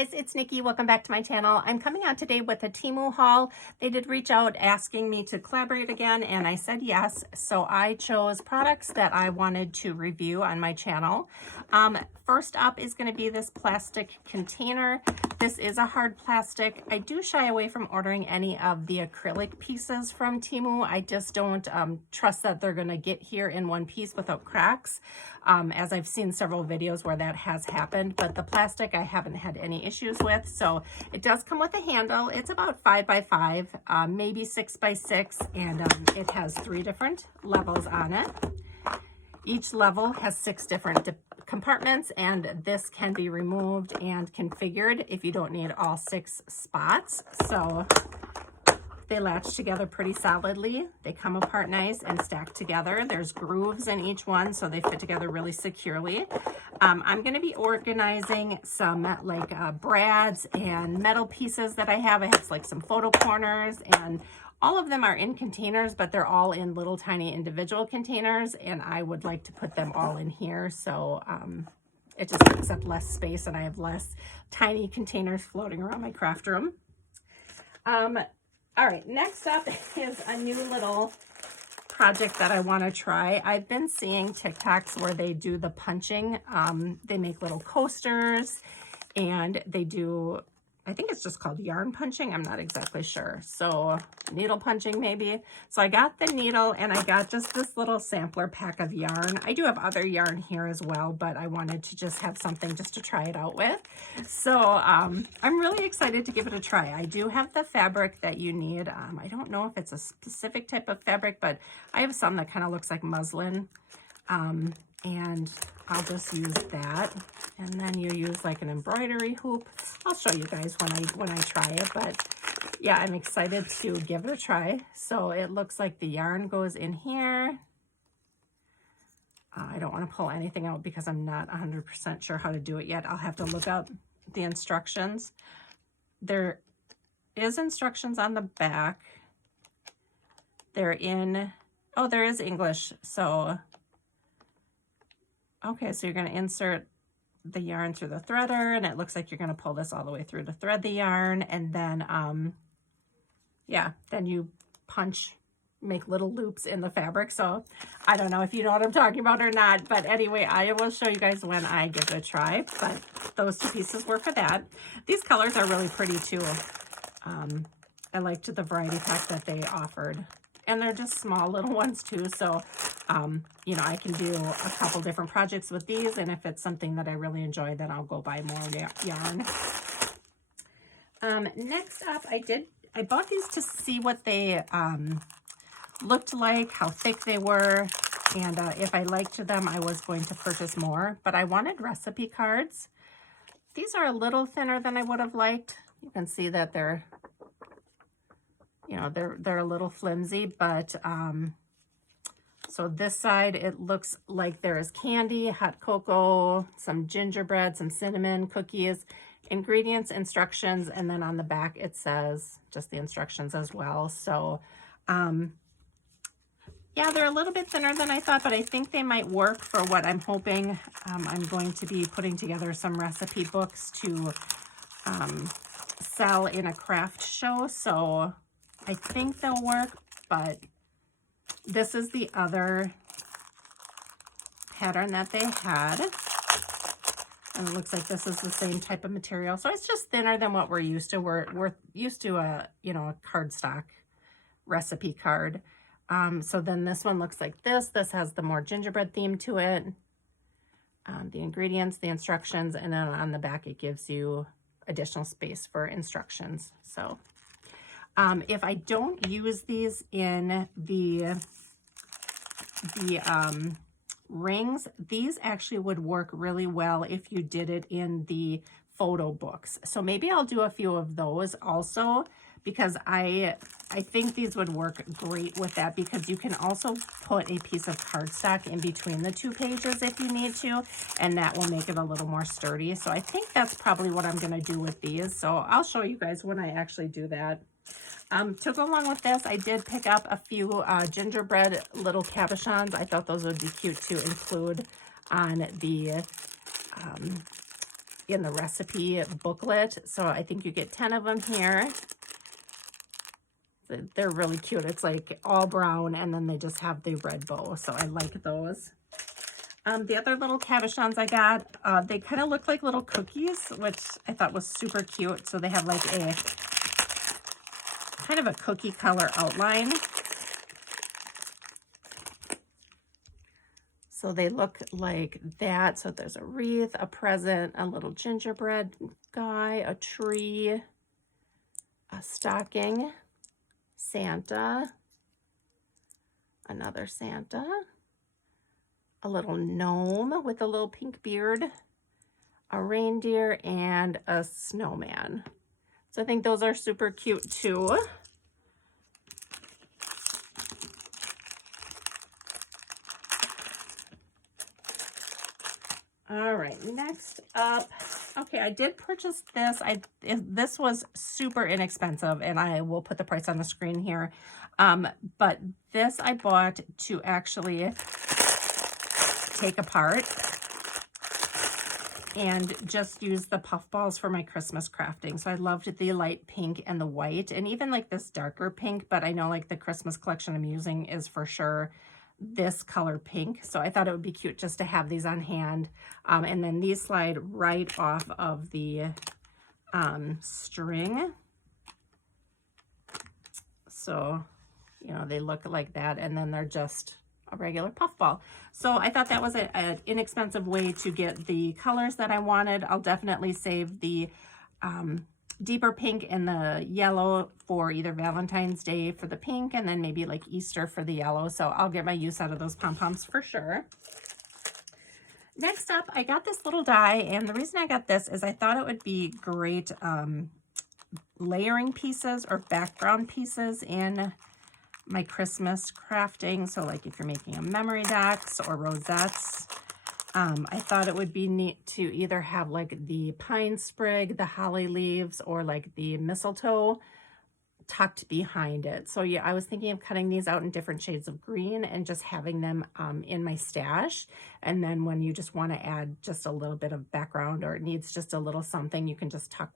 guys, it's Nikki. Welcome back to my channel. I'm coming out today with a Temu haul. They did reach out asking me to collaborate again, and I said yes. So I chose products that I wanted to review on my channel. First up is going to be this plastic container. This is a hard plastic. I do shy away from ordering any of the acrylic pieces from Temu. I just don't trust that they're going to get here in one piece without cracks, as I've seen several videos where that has happened. But the plastic I haven't had any issues with. So it does come with a handle. It's about 5 by 5, maybe 6 by 6, and it has 3 different levels on it. Each level has 6 different compartments, and this can be removed and configured if you don't need all 6 spots. So they latch together pretty solidly. They come apart nice and stack together. There's grooves in each one, so they fit together really securely. I'm going to be organizing some like brads and metal pieces that I have. I have like some photo corners, and all of them are in containers, but they're all in little tiny individual containers, and I would like to put them all in here. So it just takes up less space, and I have less tiny containers floating around my craft room. All right, next up is a new little project that I want to try. I've been seeing TikToks where they do the punching. They make little coasters, and they do, I think it's just called yarn punching. I'm not exactly sure. So needle punching maybe. So I got the needle, and I got just this little sampler pack of yarn. I do have other yarn here as well, but I wanted to just have something just to try it out with. So I'm really excited to give it a try. I do have the fabric that you need. I don't know if it's a specific type of fabric, but I have some that kind of looks like muslin. And I'll just use that. And then you use like an embroidery hoop. I'll show you guys when I try it, but yeah, I'm excited to give it a try. So it looks like the yarn goes in here. I don't want to pull anything out because I'm not 100% sure how to do it yet. I'll have to look up the instructions. There is instructions on the back. They're in, oh, there is English. So okay, so you're going to insert the yarn through the threader, and it looks like you're going to pull this all the way through to thread the yarn, and then yeah, then you punch, make little loops in the fabric. So I don't know if you know what I'm talking about or not, but anyway, I will show you guys when I give it a try. But those 2 pieces were for that. These colors are really pretty too. I liked the variety pack that they offered. And they're just small little ones too. So, you know, I can do a couple different projects with these. And if it's something that I really enjoy, then I'll go buy more yarn. Next up, I bought these to see what they looked like, how thick they were. And if I liked them, I was going to purchase more. But I wanted recipe cards. These are a little thinner than I would have liked. You can see that they're, you know, they're a little flimsy, but so this side, it looks like there is candy, hot cocoa, some gingerbread, some cinnamon, cookies, ingredients, instructions, and then on the back it says just the instructions as well. So yeah, they're a little bit thinner than I thought, but I think they might work for what I'm hoping. I'm going to be putting together some recipe books to sell in a craft show, so I think they'll work. But this is the other pattern that they had. And it looks like this is the same type of material. So it's just thinner than what we're used to. We're used to a, you know, a cardstock recipe card. So then this one looks like this. This has the more gingerbread theme to it. The ingredients, the instructions, and then on the back it gives you additional space for instructions. So if I don't use these in the rings, these actually would work really well if you did it in the photo books. So maybe I'll do a few of those also, because I think these would work great with that, because you can also put a piece of cardstock in between the 2 pages if you need to, and that will make it a little more sturdy. So I think that's probably what I'm going to do with these. So I'll show you guys when I actually do that. To go along with this, I did pick up a few gingerbread little cabochons. I thought those would be cute to include on the in the recipe booklet. So I think you get 10 of them here. They're really cute. It's like all brown, and then they just have the red bow. So I like those. The other little cabochons I got, they kind of look like little cookies, which I thought was super cute. So they have like a kind of a cookie color outline. So they look like that. So there's a wreath, a present, a little gingerbread guy, a tree, a stocking, Santa, another Santa, a little gnome with a little pink beard, a reindeer, and a snowman. So I think those are super cute too. All right, next up, okay, I did purchase this. This was super inexpensive, and I will put the price on the screen here. But this I bought to actually take apart and just use the puff balls for my Christmas crafting. So I loved the light pink and the white, and even like this darker pink, but I know like the Christmas collection I'm using is for sure this color pink. So I thought it would be cute just to have these on hand. And then these slide right off of the string. So, you know, they look like that, and then they're just a regular puff ball. So I thought that was an inexpensive way to get the colors that I wanted. I'll definitely save the deeper pink and the yellow for either Valentine's Day for the pink, and then maybe like Easter for the yellow. So I'll get my use out of those pom-poms for sure. Next up, I got this little die, and the reason I got this is I thought it would be great layering pieces or background pieces in my Christmas crafting. So like if you're making a memory decks or rosettes, I thought it would be neat to either have like the pine sprig, the holly leaves, or like the mistletoe tucked behind it. So yeah, I was thinking of cutting these out in different shades of green and just having them in my stash. And then when you just want to add just a little bit of background, or it needs just a little something, you can just tuck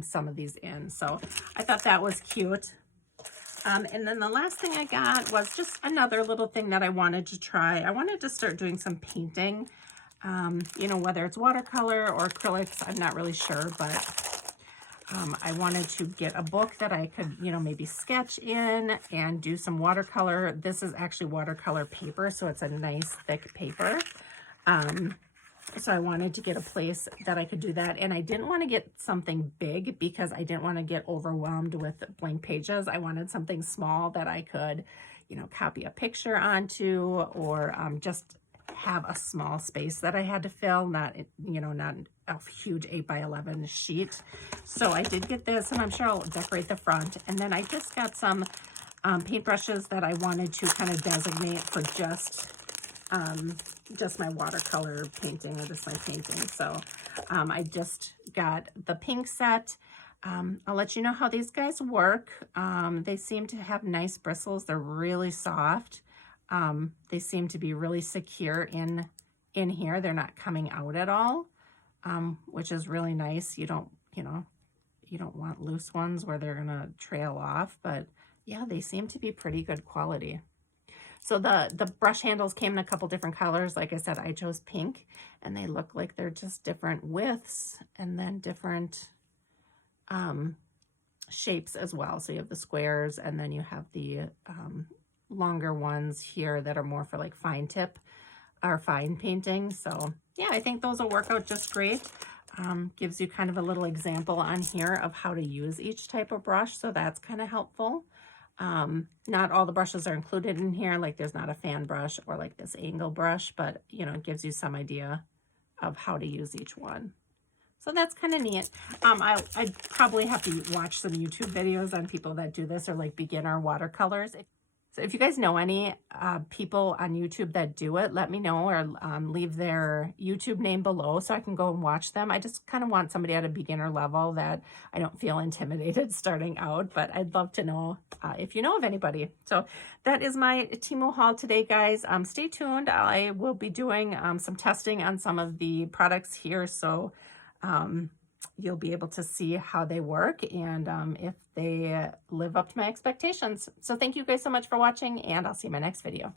some of these in. So I thought that was cute. And then the last thing I got was just another little thing that I wanted to try. I wanted to start doing some painting, you know, whether it's watercolor or acrylics, I'm not really sure, but I wanted to get a book that I could, you know, maybe sketch in and do some watercolor. This is actually watercolor paper, so it's a nice thick paper. So I wanted to get a place that I could do that. And I didn't want to get something big because I didn't want to get overwhelmed with blank pages. I wanted something small that I could, you know, copy a picture onto, or just have a small space that I had to fill, not, you know, not a huge 8x11 sheet. So I did get this, and I'm sure I'll decorate the front. And then I just got some paintbrushes that I wanted to kind of designate for just my watercolor painting, or just my painting. So I just got the pink set. I'll let you know how these guys work. They seem to have nice bristles. They're really soft. They seem to be really secure in here. They're not coming out at all, which is really nice. You don't want loose ones where they're gonna trail off, but yeah, they seem to be pretty good quality. So the brush handles came in a couple different colors. Like I said, I chose pink, and they look like they're just different widths and then different shapes as well. So you have the squares, and then you have the longer ones here that are more for like fine tip or fine painting. So yeah, I think those will work out just great. Gives you kind of a little example on here of how to use each type of brush. So that's kind of helpful. Not all the brushes are included in here, like there's not a fan brush or like this angle brush, but you know, it gives you some idea of how to use each one. So that's kind of neat. I'd probably have to watch some YouTube videos on people that do this, or like beginner watercolors. So if you guys know any people on YouTube that do it, let me know, or leave their YouTube name below so I can go and watch them. I just kind of want somebody at a beginner level that I don't feel intimidated starting out, but I'd love to know if you know of anybody. So that is my Temu haul today, guys. Stay tuned. I will be doing some testing on some of the products here. So you'll be able to see how they work and if they live up to my expectations. So thank you guys so much for watching, and I'll see you in my next video.